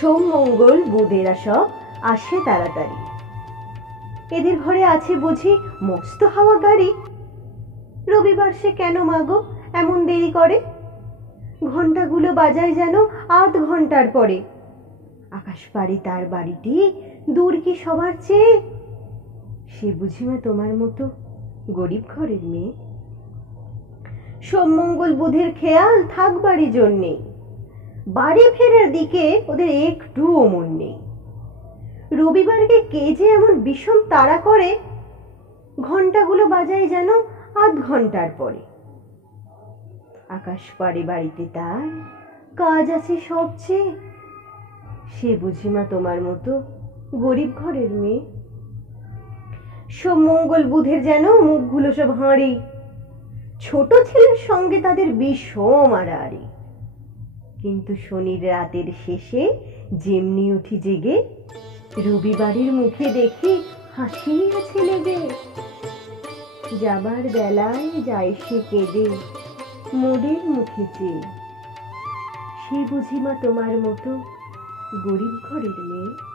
সোম মঙ্গল বুধেরা সব আসে তাড়াতাড়ি। এদের ঘরে আছে বুঝি মস্ত হাওয়া গাড়ি। রবিবার সে কেন মাগো এমন দেরি করে? ঘন্টাগুলো বাজায় যেন আধ ঘন্টার পরে। আকাশ পাড়ে তার বাড়িটি দূর কি সবার চেয়ে? সে বুঝি মা তোমার মতো গরিব ঘরের মেয়ে? সোম মঙ্গল বুধের খেয়াল থাকবারই জন্যে বাড়ি ফেরার দিকে ওদের একটুও মন নেই। রবিবারকে কে যে এমন বিষম তাড়া করে, ঘন্টাগুলো বাজায় যেন আধ ঘন্টার পরে। আকাশ পাড়ে বাড়িতে তার কাজ আছে সবচেয়ে। সে বুঝি মা তোমার মতো গরিব ঘরের মেয়ে? সোম মঙ্গল বুধের যেন মুখগুলো সব হাঁড়ি। ছোট ছেলের সঙ্গে তাদের বিষম আড়াআড়ি। কিন্তু শনির রাতের শেষে যেমনি উঠি জেগে, রবিবারের মুখে দেখি হাসি আছে লেগে। যাবার বেলায় যায় সে কেঁদে মোদের মুখে চেয়ে। সে বুঝি মা তোমার মতো গরিব ঘরের মেয়ে?